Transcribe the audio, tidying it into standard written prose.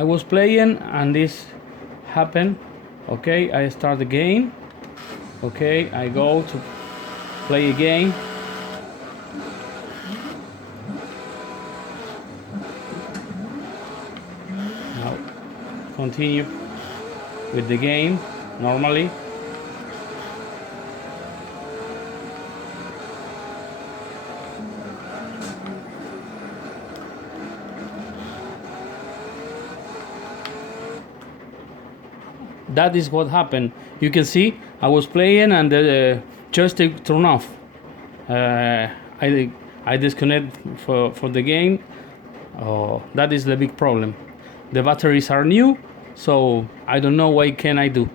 I was playing and this happened. Okay, I start the game. Okay, I go to play again. Now continue with the game normally. That is what happened. You can see I was playing and the joystick turned off. I disconnect for the game. Oh, that is the big problem. The batteries are new, so I don't know what can I do.